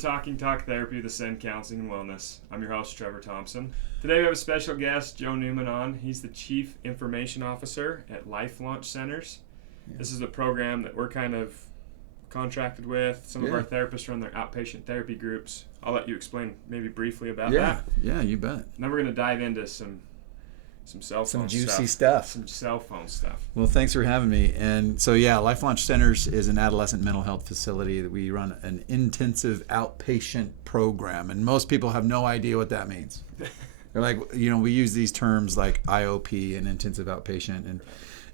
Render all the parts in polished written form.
Talking Talk Therapy, the Send Counseling and Wellness. I'm your host, Trevor Thompson. Today we have a special guest, Joe Newman, on. He's the Chief Information Officer at Life Launch Centers. Yeah. This is a program that we're kind of contracted with. Some of our therapists run their outpatient therapy groups. I'll let you explain maybe briefly about that. Yeah, you bet. And then we're going to dive into some cell phone juicy stuff. Some cell phone stuff. Well, thanks for having me. And so, Life Launch Centers is an adolescent mental health facility that we run an intensive outpatient program. And most people have no idea what that means. They're like, we use these terms like IOP and intensive outpatient.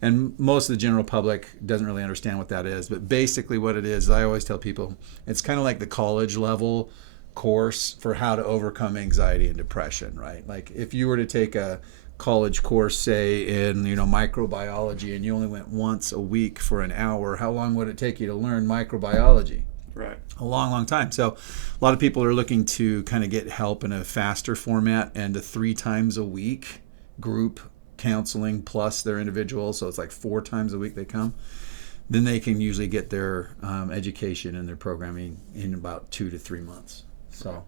And most of the general public doesn't really understand what that is. But basically what it is, I always tell people, it's kind of like the college level course for how to overcome anxiety and depression, right? Like if you were to take a college course, say in microbiology, and you only went once a week for an hour, how long would it take you to learn microbiology? Right. A long time. So a lot of people are looking to kind of get help in a faster format and a 3 times a week group counseling plus their individual. So it's like 4 times a week they come. Then they can usually get their education and their programming in about 2 to 3 months. So,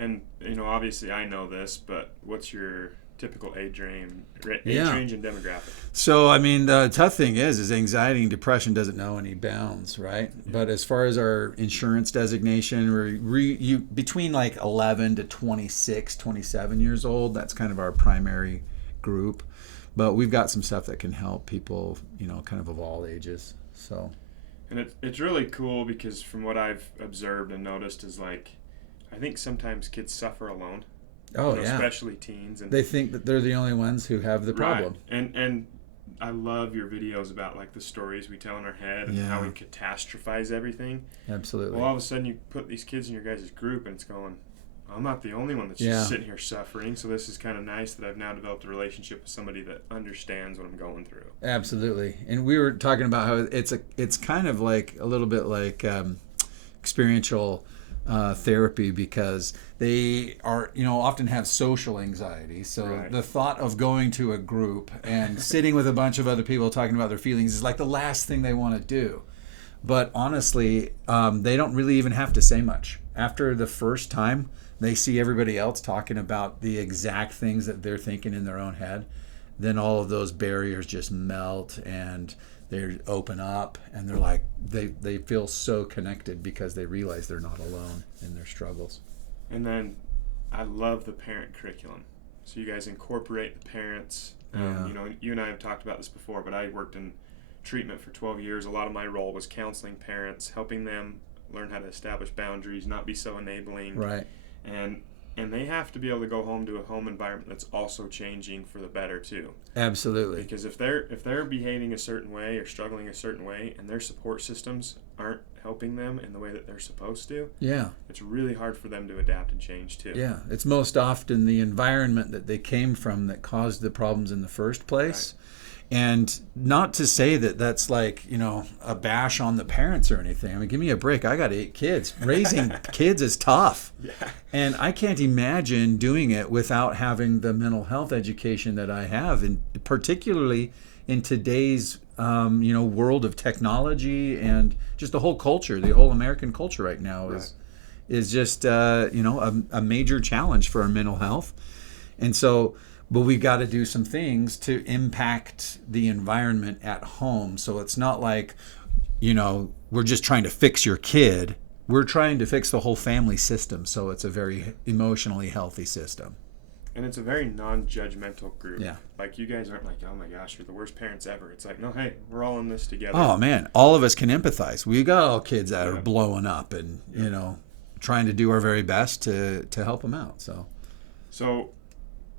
and obviously I know this, but what's your typical age range and demographic? So, the tough thing is anxiety and depression doesn't know any bounds, right? Yeah. But as far as our insurance designation, you between like 11 to 26, 27 years old, that's kind of our primary group. But we've got some stuff that can help people, kind of all ages. So, and it's really cool because from what I've observed and noticed is like, I think sometimes kids suffer alone. Especially teens, and they think that they're the only ones who have the problem. Right. And I love your videos about like the stories we tell in our head and how we catastrophize everything. Absolutely. Well, all of a sudden you put these kids in your guys' group and it's going, I'm not the only one that's just sitting here suffering. So this is kind of nice that I've now developed a relationship with somebody that understands what I'm going through. Absolutely. And we were talking about how it's kind of like a little bit like experiential therapy, because they are often have social anxiety. So the thought of going to a group and sitting with a bunch of other people talking about their feelings is like the last thing they want to do. But honestly, they don't really even have to say much. After the first time they see everybody else talking about the exact things that they're thinking in their own head, then all of those barriers just melt and they open up, and they're like, they feel so connected because they realize they're not alone in their struggles. And then I love the parent curriculum. So you guys incorporate the parents. You and I have talked about this before, but I worked in treatment for 12 years. A lot of my role was counseling parents, helping them learn how to establish boundaries, not be so enabling. Right. And they have to be able to go home to a home environment that's also changing for the better too. Absolutely. Because if they're behaving a certain way or struggling a certain way, and their support systems aren't helping them in the way that they're supposed to, it's really hard for them to adapt and change too. Yeah, it's most often the environment that they came from that caused the problems in the first place. Right. And not to say that that's like, a bash on the parents or anything. I mean, give me a break. I got 8 kids. Raising kids is tough. Yeah. And I can't imagine doing it without having the mental health education that I have, and particularly in today's, world of technology and just the whole culture. The whole American culture right now is just, a major challenge for our mental health. And so, but we've got to do some things to impact the environment at home. So it's not like, we're just trying to fix your kid. We're trying to fix the whole family system. So it's a very emotionally healthy system. And it's a very non-judgmental group. Yeah. Like, you guys aren't like, oh my gosh, you're the worst parents ever. It's like, no, hey, we're all in this together. Oh man, all of us can empathize. We got all kids that are blowing up and, trying to do our very best to help them out. So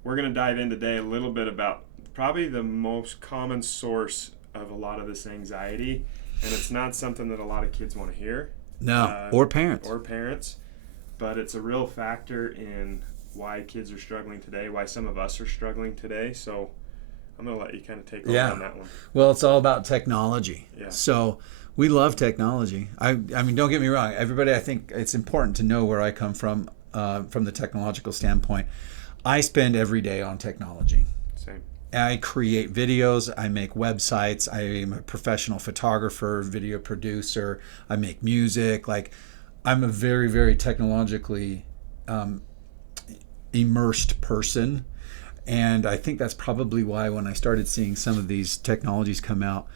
we're going to dive in today a little bit about probably the most common source of a lot of this anxiety. And it's not something that a lot of kids want to hear. No, or parents. But it's a real factor in why kids are struggling today, why some of us are struggling today. So I'm going to let you kind of take over on that one. Well, it's all about technology. Yeah. So we love technology. I mean, don't get me wrong. Everybody, I think it's important to know where I come from the technological standpoint. I spend every day on technology. Same. I create videos, I make websites, I am a professional photographer, video producer, I make music. Like, I'm a very, very technologically immersed person. And I think that's probably why when I started seeing some of these technologies come out,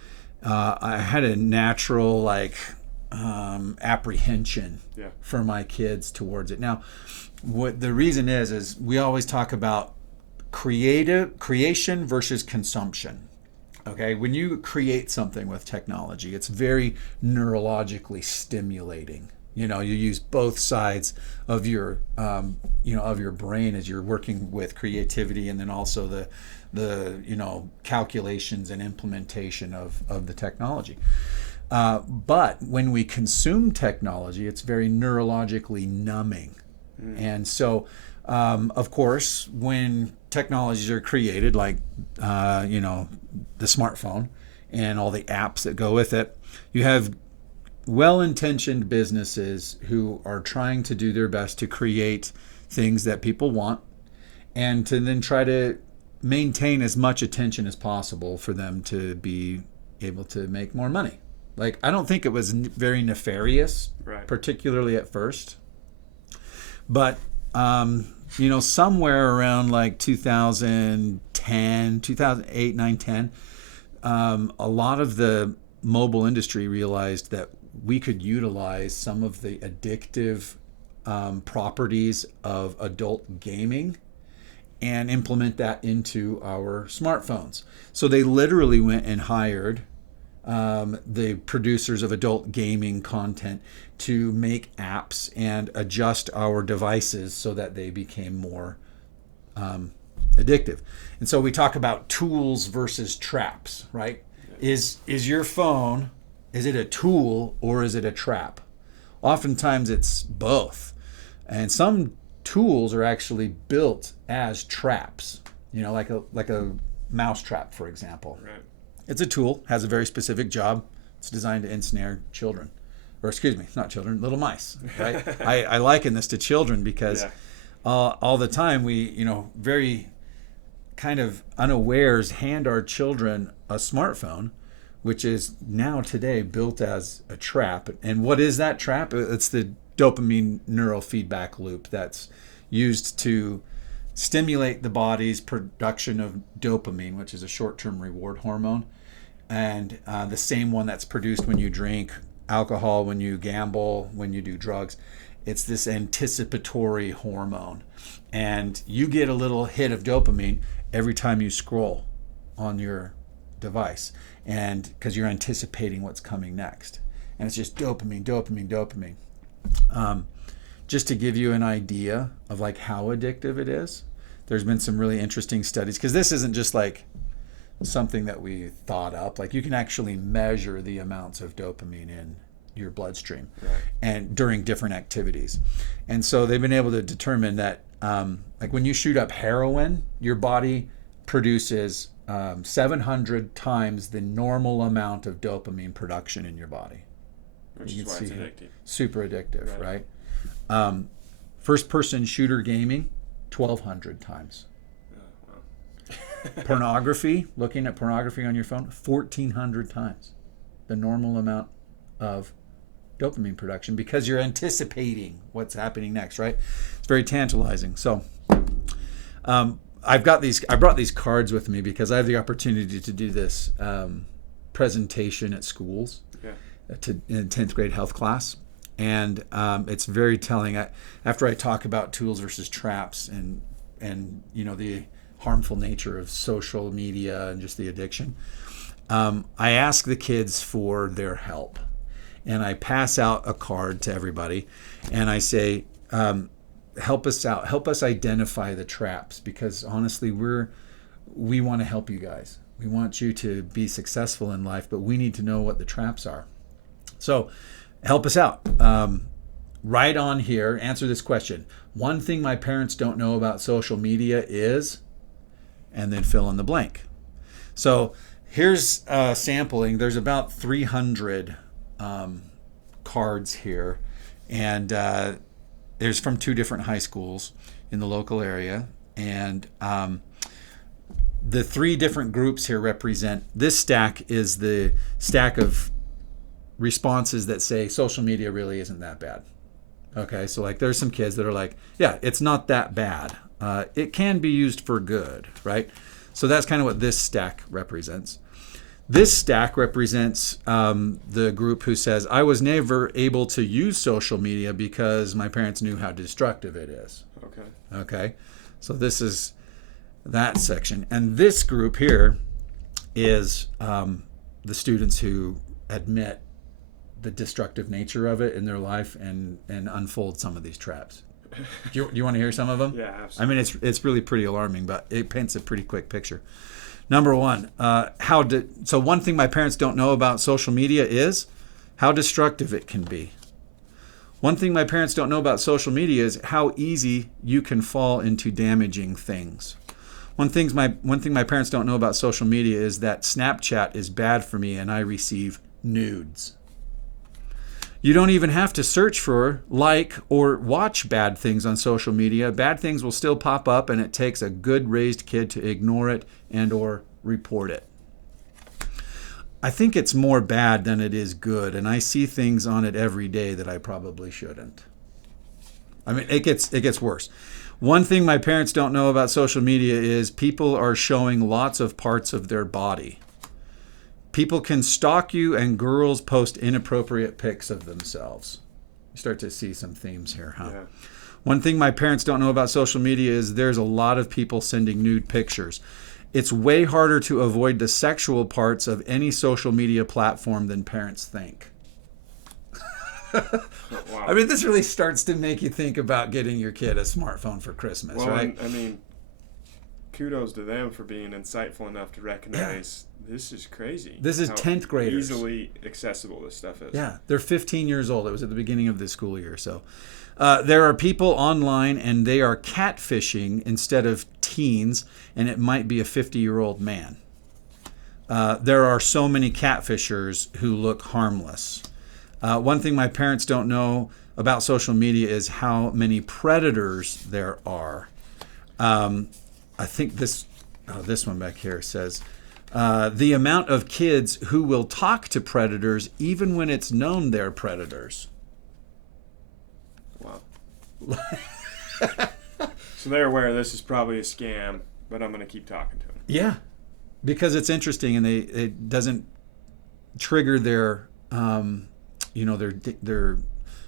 I had a natural apprehension for my kids towards it. Now, what the reason is we always talk about creation versus consumption. Okay, when you create something with technology, it's very neurologically stimulating. You use both sides of your of your brain as you're working with creativity, and then also the calculations and implementation of the technology. But when we consume technology, it's very neurologically numbing. And so of course, when technologies are created, like the smartphone and all the apps that go with it, you have well-intentioned businesses who are trying to do their best to create things that people want, and to then try to maintain as much attention as possible for them to be able to make more money. Like, I don't think it was very nefarious, particularly at first, but somewhere around like 2010, 2008, 9, 10, a lot of the mobile industry realized that we could utilize some of the addictive properties of adult gaming and implement that into our smartphones. So they literally went and hired the producers of adult gaming content to make apps and adjust our devices so that they became more addictive. And so we talk about tools versus traps, right? Is your phone, is it a tool or is it a trap? Oftentimes it's both. And some tools are actually built as traps, like a mouse trap, for example. Right. It's a tool, has a very specific job. It's designed to ensnare children. Or excuse me, not children, little mice, right? I liken this to children because all the time we, very kind of unawares hand our children a smartphone, which is now today built as a trap. And what is that trap? It's the dopamine neurofeedback loop that's used to stimulate the body's production of dopamine, which is a short-term reward hormone, and the same one that's produced when you drink alcohol, when you gamble, when you do drugs. It's this anticipatory hormone, and you get a little hit of dopamine every time you scroll on your device, and because you're anticipating what's coming next, and it's just dopamine. Just to give you an idea of like how addictive it is, there's been some really interesting studies, because this isn't just like something that we thought up. Like, you can actually measure the amounts of dopamine in your bloodstream and during different activities. And so they've been able to determine that like when you shoot up heroin, your body produces 700 times the normal amount of dopamine production in your body. Which is why it's addictive. Super addictive, right? First person shooter gaming, 1,200 times. Pornography, looking at pornography on your phone, 1,400 times the normal amount of dopamine production, because you're anticipating what's happening next, right? It's very tantalizing. So I brought these cards with me because I have the opportunity to do this presentation at schools in 10th grade health class. And it's very telling. After I talk about tools versus traps and the harmful nature of social media and just the addiction, I ask the kids for their help, and I pass out a card to everybody, and I say, help us out, help us identify the traps, because honestly we want to help you guys. We want you to be successful in life, but we need to know what the traps are. So help us out. Right on here, answer this question. One thing my parents don't know about social media is, and then fill in the blank. So here's sampling. There's about 300 cards here, and there's from 2 different high schools in the local area. And the 3 different groups here represent, this stack is the stack of responses that say social media really isn't that bad. Okay, so like there's some kids that are like, yeah, it's not that bad. It can be used for good, right? So that's kind of what this stack represents. This stack represents the group who says, I was never able to use social media because my parents knew how destructive it is. Okay, so this is that section. And this group here is the students who admit the destructive nature of it in their life and unfold some of these traps. Do you want to hear some of them? Yeah, absolutely. I mean, it's really pretty alarming, but it paints a pretty quick picture. Number one, so one thing my parents don't know about social media is how destructive it can be. One thing my parents don't know about social media is how easy you can fall into damaging things. One thing my parents don't know about social media is that Snapchat is bad for me and I receive nudes. You don't even have to search for, like, or watch bad things on social media. Bad things will still pop up, and it takes a good raised kid to ignore it and or report it. I think it's more bad than it is good, and I see things on it every day that I probably shouldn't. I mean, it gets worse. One thing my parents don't know about social media is people are showing lots of parts of their body. People can stalk you, and girls post inappropriate pics of themselves. You start to see some themes here, huh? Yeah. One thing my parents don't know about social media is there's a lot of people sending nude pictures. It's way harder to avoid the sexual parts of any social media platform than parents think. Wow. I mean, this really starts to make you think about getting your kid a smartphone for Christmas, right? I mean, kudos to them for being insightful enough to recognize this is crazy. This is how 10th graders. Easily accessible this stuff is. Yeah, they're 15 years old. It was at the beginning of this school year. So there are people online and they are catfishing instead of teens, and it might be a 50-year-old man. There are so many catfishers who look harmless. One thing my parents don't know about social media is how many predators there are. I think this one back here says, the amount of kids who will talk to predators even when it's known they're predators. Wow. So they're aware this is probably a scam, but I'm going to keep talking to them. Yeah, because it's interesting and it doesn't trigger their their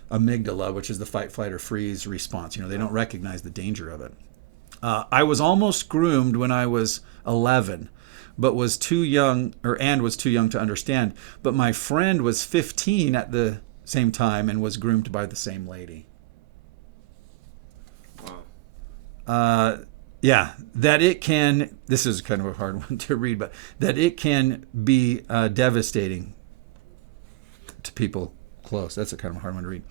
amygdala, which is the fight, flight, or freeze response. They don't recognize the danger of it. I was almost groomed when I was 11, but was too young to understand. But my friend was 15 at the same time and was groomed by the same lady. Wow. This is kind of a hard one to read, but that it can be devastating to people close. That's a kind of a hard one to read.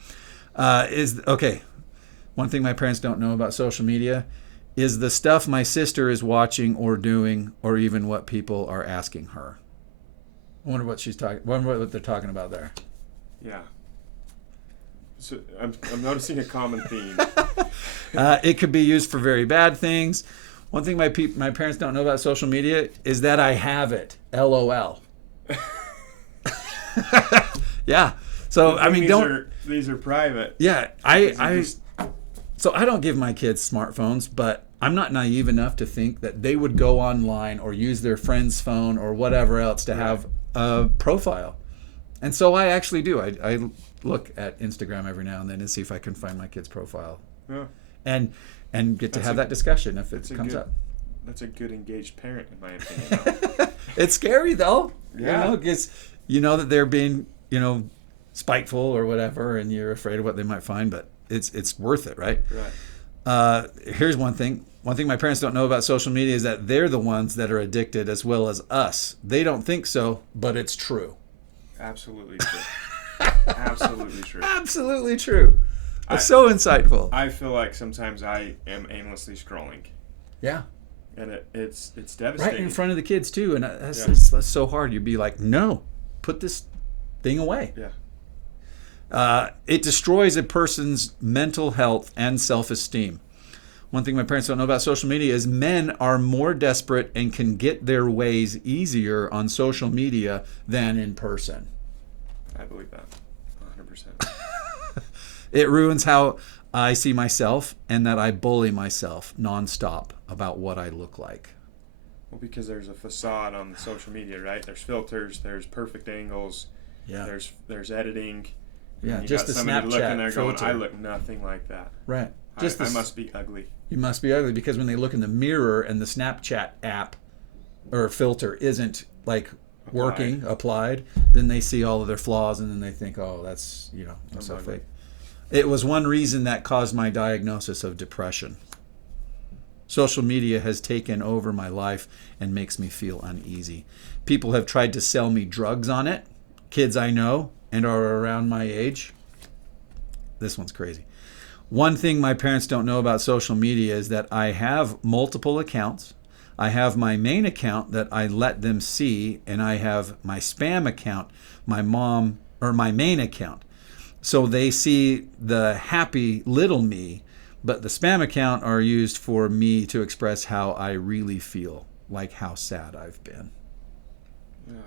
One thing my parents don't know about social media is the stuff my sister is watching or doing, or even what people are asking her. I wonder what what they're talking about there. Yeah. So I'm noticing a common theme. It could be used for very bad things. One thing my parents don't know about social media is that I have it. LOL. Yeah. So I mean, these are private. Yeah, So I don't give my kids smartphones, but I'm not naive enough to think that they would go online or use their friend's phone or whatever else to have a profile. And so I actually do. I look at Instagram every now and then and see if I can find my kid's profile. Yeah. And get to have that discussion if it comes up. That's a good engaged parent, in my opinion. It's scary though. Yeah. Because you know that they're being, spiteful or whatever, and you're afraid of what they might find, but it's worth it, right? Right. Here's one thing. One thing my parents don't know about social media is that they're the ones that are addicted as well as us. They don't think so, but it's true. Absolutely true. Absolutely true. Absolutely true. It's so insightful. I feel like sometimes I am aimlessly scrolling. Yeah. And it's devastating. Right in front of the kids too, and that's so hard. You'd be like, no, put this thing away. Yeah. It destroys a person's mental health and self-esteem. One thing my parents don't know about social media is men are more desperate and can get their ways easier on social media than in person. I believe that 100%. It ruins how I see myself, and that I bully myself nonstop about what I look like. Well, because there's a facade on social media, right? There's filters, there's perfect angles, Yeah. there's editing. Yeah, You just got the somebody looking there Snapchat going, filter. I look nothing like that. Right. I must be ugly. You must be ugly, because when they look in the mirror and the Snapchat app or filter isn't like working, applied, then they see all of their flaws, and then they think, oh, that's, I'm so fake. It was one reason that caused my diagnosis of depression. Social media has taken over my life and makes me feel uneasy. People have tried to sell me drugs on it. Kids I know and are around my age. This one's crazy. One thing my parents don't know about social media is that I have multiple accounts. I have my main account that I let them see, and I have my spam account, my main account. So they see the happy little me, but the spam account are used for me to express how I really feel, like how sad I've been. Oh,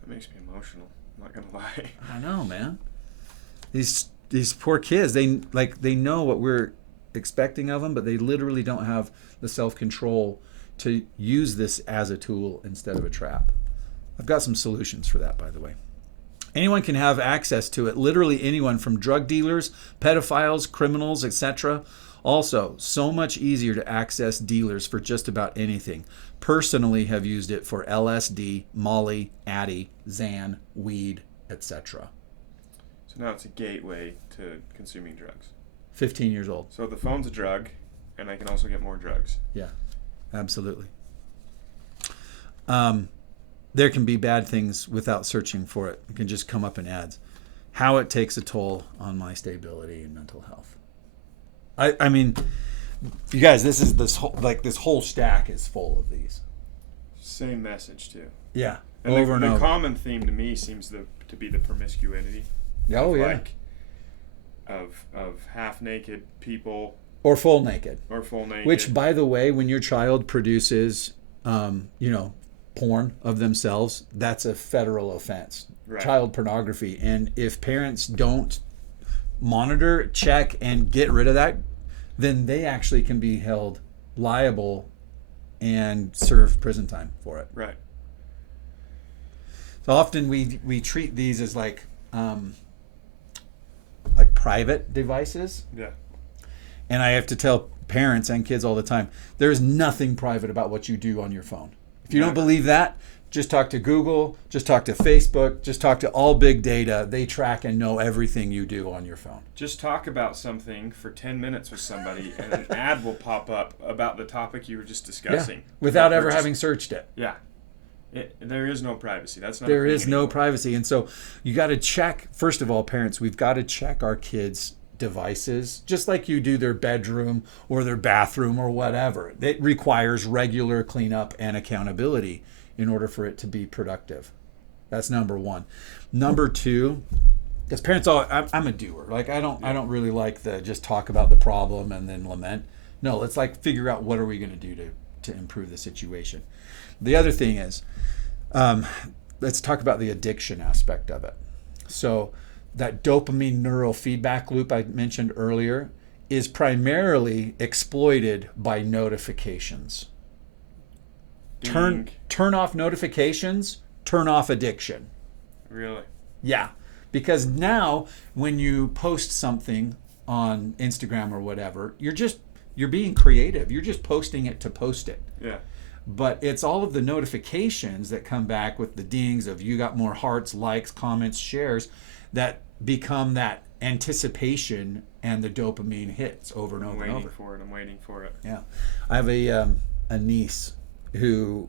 that makes me emotional. I'm not gonna lie. I know, man. These poor kids, they know what we're expecting of them, but they literally don't have the self-control to use this as a tool instead of a trap. I've got some solutions for that, by the way. Anyone can have access to it. Literally anyone, from drug dealers, pedophiles, criminals, etc. Also, so much easier to access dealers for just about anything. Personally have used it for LSD, Molly, Addy, Xan, weed, etc. So now it's a gateway to consuming drugs. 15 years old. So the phone's a drug, and I can also get more drugs. Yeah, absolutely. There can be bad things without searching for it. It can just come up in ads. How it takes a toll on my stability and mental health. I mean, you guys, this whole stack is full of these. Same message too. Yeah, and over and the over. The common theme to me seems to be the promiscuity. Oh yeah. Of half naked people. Or full naked. Which, by the way, when your child produces, porn of themselves, that's a federal offense. Right. Child pornography. And if parents don't monitor, check, and get rid of that, then they actually can be held liable and serve prison time for it. Right. So often we treat these as like private devices. Yeah. And I have to tell parents and kids all the time, there's nothing private about what you do on your phone. If you don't believe that, just talk to Google, just talk to Facebook, just talk to all big data. They track and know everything you do on your phone. Just talk about something for 10 minutes with somebody, and an ad will pop up about the topic you were just discussing. Yeah. Without ever having searched it. Yeah. There is no privacy. That's not. There is no privacy. And so you got to check, first of all, parents, we've got to check our kids' devices, just like you do their bedroom or their bathroom or whatever. It requires regular cleanup and accountability in order for it to be productive. That's number one. Number two, because parents, I'm a doer. Like I don't really like the just talk about the problem and then lament. No, let's figure out what are we going to do to improve the situation. The other thing is, let's talk about the addiction aspect of it. So that dopamine neural feedback loop I mentioned earlier is primarily exploited by notifications. Turn off notifications, turn off addiction. Really? Yeah. Because now when you post something on Instagram or whatever, you're being creative. You're just posting it to post it. Yeah. But it's all of the notifications that come back with the dings of you got more hearts, likes, comments, shares that become that anticipation, and the dopamine hits over and over and over. I'm waiting for it. Yeah. I have a niece who,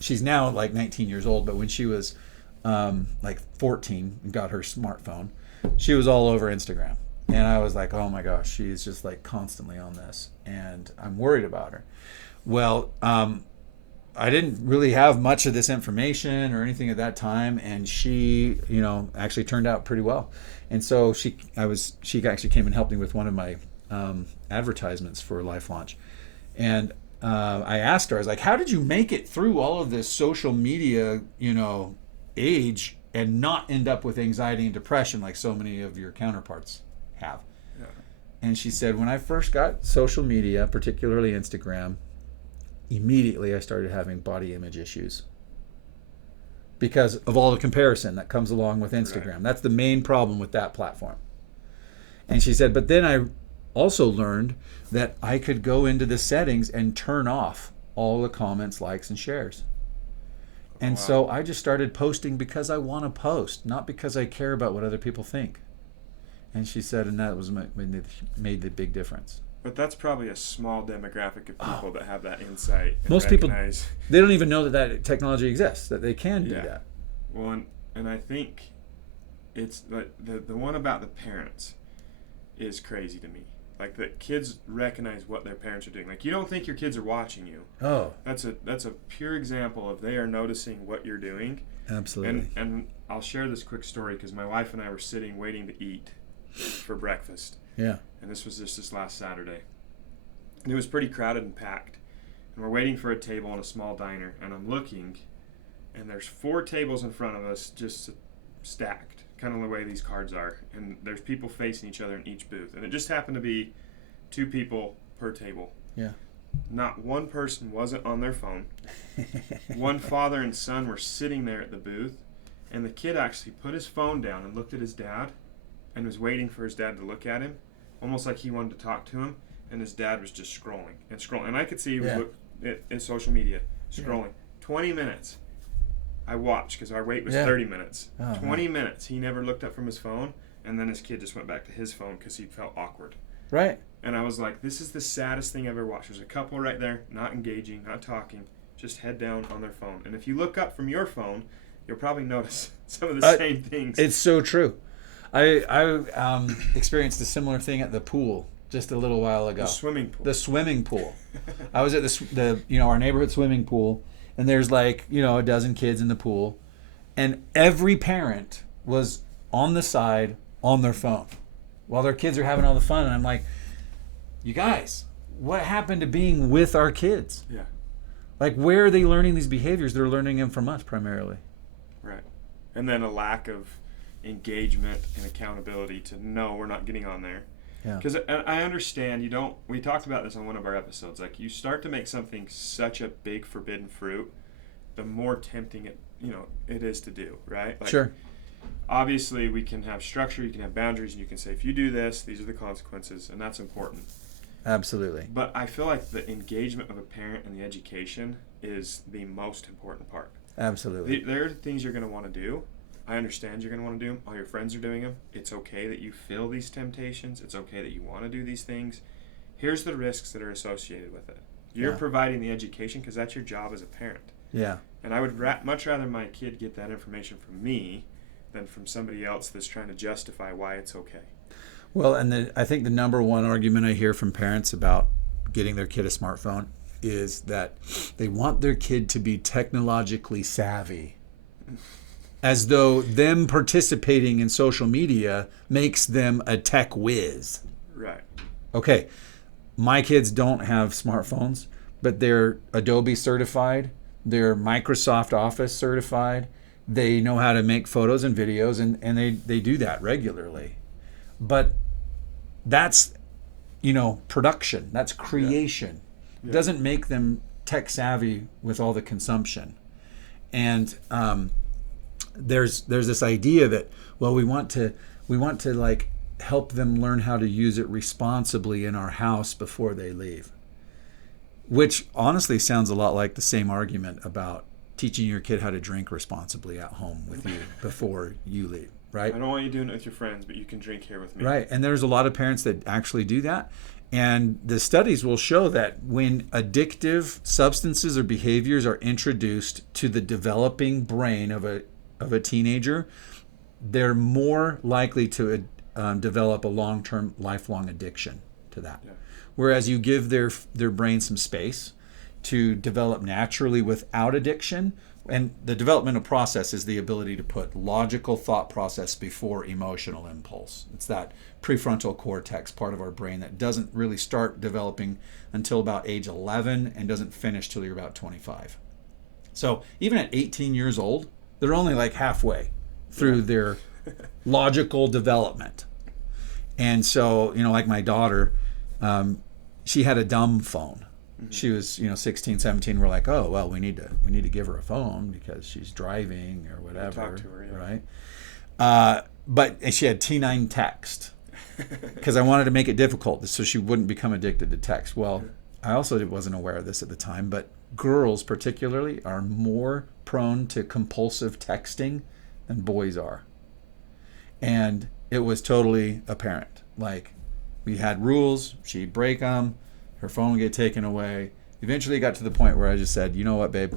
she's now like 19 years old, but when she was 14 and got her smartphone, she was all over Instagram. And I was like, oh my gosh, she's just like constantly on this. And I'm worried about her. Well, I didn't really have much of this information or anything at that time, and she, actually turned out pretty well. And so she actually came and helped me with one of my advertisements for Life Launch. And I asked her, I was like, how did you make it through all of this social media, age and not end up with anxiety and depression like so many of your counterparts have. Yeah. And she said, when I first got social media, particularly Instagram, immediately I started having body image issues because of all the comparison that comes along with Instagram. Right. That's the main problem with that platform. And she said, but then I also learned that I could go into the settings and turn off all the comments, likes, and shares. And wow. so I just started posting because I want to post, not because I care about what other people think. And she said, and that was made the big difference. But that's probably a small demographic of people that have that insight. And Most recognize, people, they don't even know that technology exists, that they can do that. Well, and I think it's the one about the parents is crazy to me. Like that kids recognize what their parents are doing. Like you don't think your kids are watching you. Oh. That's a pure example of they are noticing what you're doing. Absolutely. And I'll share this quick story because my wife and I were sitting waiting to eat for breakfast. Yeah. And this was just this last Saturday. And it was pretty crowded and packed. And we're waiting for a table in a small diner. And I'm looking, and there's 4 tables in front of us just stacked, kind of the way these cards are. And there's people facing each other in each booth. And it just happened to be 2 people per table. Yeah. Not one person wasn't on their phone. One father and son were sitting there at the booth. And the kid actually put his phone down and looked at his dad and was waiting for his dad to look at him, almost like he wanted to talk to him. And his dad was just scrolling and scrolling. And I could see he was looking at social media, scrolling. 20 minutes. I watched because our wait was 30 minutes. 20 minutes. He never looked up from his phone. And then his kid just went back to his phone because he felt awkward. Right. And I was like, this is the saddest thing I've ever watched. There's a couple right there, not engaging, not talking, just head down on their phone. And if you look up from your phone, you'll probably notice some of the same things. It's so true. I experienced a similar thing at the pool just a little while ago. The swimming pool. I was at the our neighborhood swimming pool, and there's like a dozen kids in the pool, and every parent was on the side on their phone while their kids are having all the fun. And I'm like, you guys, what happened to being with our kids? Yeah. Like, where are they learning these behaviors? They're learning them from us primarily. Right. And then a lack of engagement and accountability to know we're not getting on there. Yeah. Because I understand we talked about this on one of our episodes, like you start to make something such a big forbidden fruit, the more tempting it is to do, right? Like, sure. Obviously we can have structure, you can have boundaries, and you can say, if you do this, these are the consequences, and that's important. Absolutely. But I feel like the engagement of a parent and the education is the most important part. Absolutely. There are things you're going to want to do. I understand you're going to want to do them. All your friends are doing them. It's okay that you feel these temptations. It's okay that you want to do these things. Here's the risks that are associated with it. You're providing the education because that's your job as a parent. Yeah. And I would much rather my kid get that information from me than from somebody else that's trying to justify why it's okay. Well, and I think the number one argument I hear from parents about getting their kid a smartphone is that they want their kid to be technologically savvy, as though them participating in social media makes them a tech whiz. Right. Okay, my kids don't have smartphones, but they're Adobe certified, they're Microsoft Office certified, they know how to make photos and videos, and they do that regularly. But that's, production. That's creation. Yeah. It doesn't make them tech savvy with all the consumption. And there's this idea that, well, we want to like help them learn how to use it responsibly in our house before they leave. Which honestly sounds a lot like the same argument about teaching your kid how to drink responsibly at home with you before you leave. Right? I don't want you doing it with your friends, but you can drink here with me. Right. And there's a lot of parents that actually do that. And the studies will show that when addictive substances or behaviors are introduced to the developing brain of a teenager, they're more likely to develop a long-term, lifelong addiction to that. Yeah. Whereas you give their brain some space to develop naturally without addiction. And the developmental process is the ability to put logical thought process before emotional impulse. It's that prefrontal cortex part of our brain that doesn't really start developing until about age 11 and doesn't finish till you're about 25. So even at 18 years old, they're only like halfway through their logical development. And so, like my daughter, she had a dumb phone. She was, 16, 17. We're like, oh, well, we need to give her a phone because she's driving or whatever. Talk to her, yeah. Right? But she had T9 text because I wanted to make it difficult so she wouldn't become addicted to text. Well, I also wasn't aware of this at the time, but girls particularly are more prone to compulsive texting than boys are. And it was totally apparent. Like, we had rules, she'd break them, her phone would get taken away. Eventually it got to the point where I just said, you know what, babe?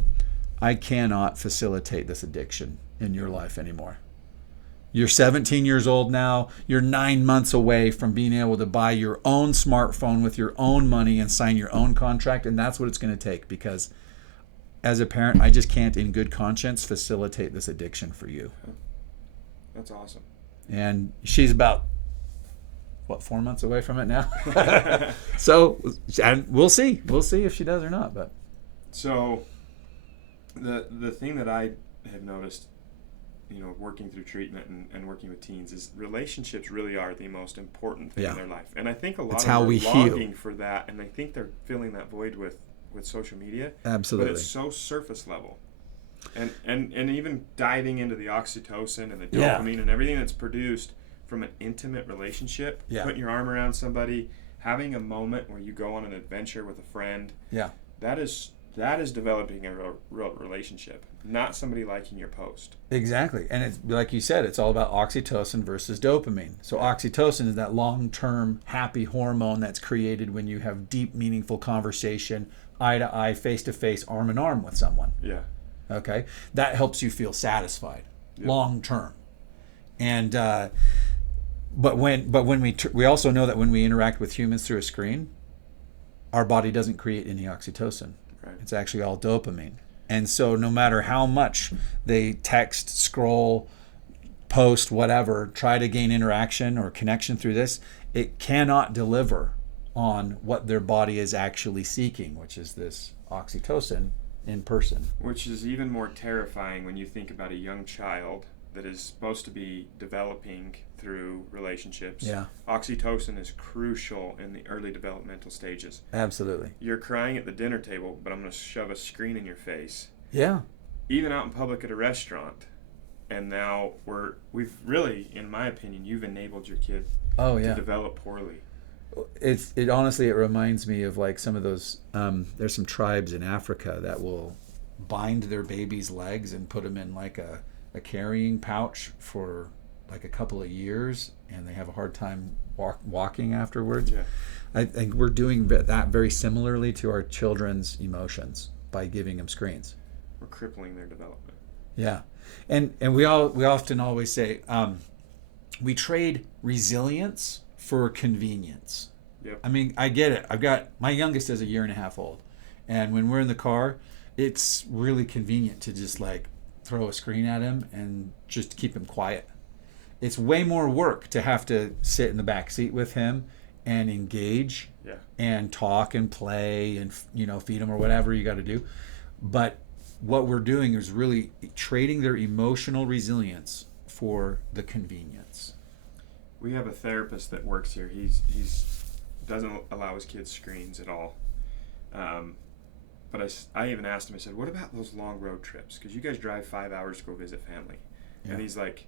I cannot facilitate this addiction in your life anymore. You're 17 years old now. You're 9 months away from being able to buy your own smartphone with your own money and sign your own contract, and that's what it's going to take, because as a parent, I just can't in good conscience facilitate this addiction for you. That's awesome. And she's about 4 months away from it now. So, and we'll see if she does or not. But so the thing that I have noticed, working through treatment and working with teens, is relationships really are the most important thing in their life. And I think a lot of them are longing for that, and I think they're filling that void with social media. Absolutely. But it's so surface level. And even diving into the oxytocin and the dopamine and everything that's produced from an intimate relationship, putting your arm around somebody, having a moment where you go on an adventure with a friend, that is developing a real relationship, not somebody liking your post. Exactly. And it's like you said, it's all about oxytocin versus dopamine. So oxytocin is that long-term happy hormone that's created when you have deep, meaningful conversation, eye to eye, face to face, arm in arm with someone. Yeah. Okay? That helps you feel satisfied long term. And but when we also know that when we interact with humans through a screen, our body doesn't create any oxytocin. Right. It's actually all dopamine. And so no matter how much they text, scroll, post, whatever, try to gain interaction or connection through this, it cannot deliver on what their body is actually seeking, which is this oxytocin in person. Which is even more terrifying when you think about a young child that is supposed to be developing through relationships. Yeah. Oxytocin is crucial in the early developmental stages. Absolutely. You're crying at the dinner table, but I'm going to shove a screen in your face. Yeah. Even out in public at a restaurant. And now we've really, in my opinion, you've enabled your kid to develop poorly. It honestly, it reminds me of like some of those, there's some tribes in Africa that will bind their babies' legs and put them in like a carrying pouch for like a couple of years, and they have a hard time walking afterwards. Yeah. I think we're doing that very similarly to our children's emotions by giving them screens. We're crippling their development. Yeah. And we often always say we trade resilience for convenience. Yep. I mean, I get it. My youngest is 1.5 years old, and when we're in the car, it's really convenient to just like throw a screen at him and just keep him quiet. It's way more work to have to sit in the back seat with him and engage and talk and play and feed him or whatever you got to do. But what we're doing is really trading their emotional resilience for the convenience. We have a therapist that works here. He's doesn't allow his kids screens at all. But I even asked him, I said, what about those long road trips? Because you guys drive 5 hours to go visit family. Yeah. And he's like,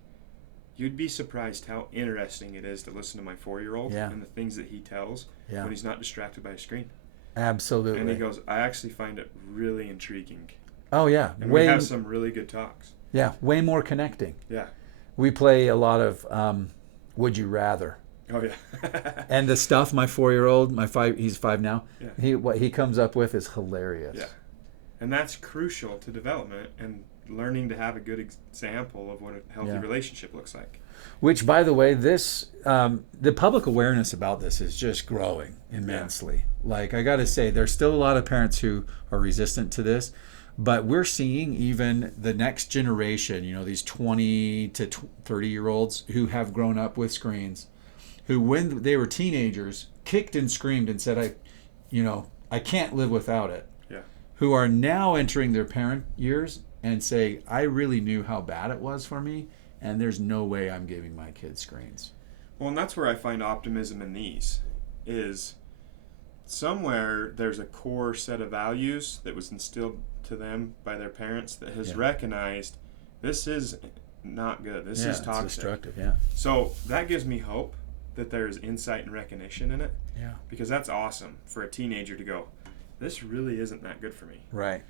you'd be surprised how interesting it is to listen to my 4-year-old and the things that he tells when he's not distracted by a screen. Absolutely. And he goes, I actually find it really intriguing. Oh, yeah. And we have some really good talks. Yeah, way more connecting. Yeah. We play a lot of Would You Rather. Oh, yeah. And the stuff my 4-year-old, he's 5 now, what he comes up with is hilarious. Yeah. And that's crucial to development and learning to have a good example of what a healthy relationship looks like. Which, by the way, the public awareness about this is just growing immensely. Yeah. Like, I got to say, there's still a lot of parents who are resistant to this, but we're seeing even the next generation, these 20 to 30-year-olds who have grown up with screens, who, when they were teenagers, kicked and screamed and said, I can't live without it. Yeah. Who are now entering their parent years and say, I really knew how bad it was for me, and there's no way I'm giving my kids screens. Well, and that's where I find optimism in these, is somewhere there's a core set of values that was instilled to them by their parents that has recognized this is not good. This is toxic. It's destructive, yeah. So that gives me hope that there's insight and recognition in it. Yeah. Because that's awesome for a teenager to go, this really isn't that good for me. Right.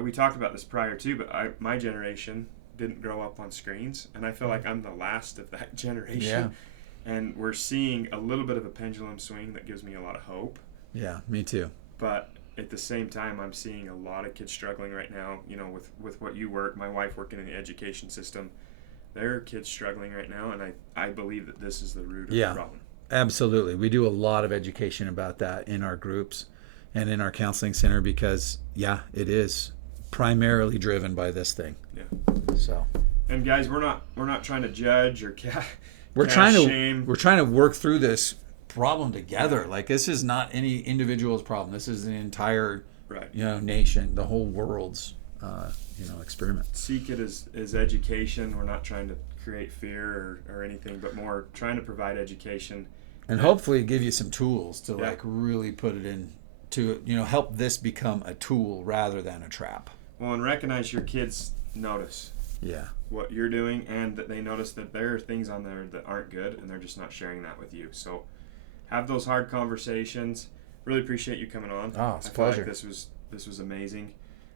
We talked about this prior too, but my generation didn't grow up on screens, and I feel like I'm the last of that generation. Yeah. And we're seeing a little bit of a pendulum swing that gives me a lot of hope. Yeah, me too. But at the same time, I'm seeing a lot of kids struggling right now, with what you work, my wife working in the education system. There are kids struggling right now, and I believe that this is the root of the problem. Absolutely. We do a lot of education about that in our groups and in our counseling center because, it is primarily driven by this thing. Yeah. So. And guys, we're not trying to judge or we're trying to work through this problem together. Yeah. Like, this is not any individual's problem. This is the entire nation, the whole world's experiment. Seek it as education. We're not trying to create fear or anything, but more trying to provide education and hopefully give you some tools to like really put it in to help this become a tool rather than a trap. Well, and recognize your kids notice what you're doing, and that they notice that there are things on there that aren't good, and they're just not sharing that with you. So have those hard conversations. Really appreciate you coming on. Oh, it's a pleasure. Like this was amazing.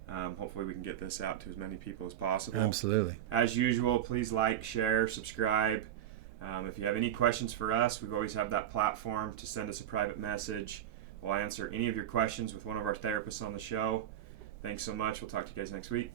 Hopefully we can get this out to as many people as possible. Absolutely. As usual, please like, share, subscribe. If you have any questions for us, we always have that platform to send us a private message. We'll answer any of your questions with one of our therapists on the show. Thanks so much. We'll talk to you guys next week.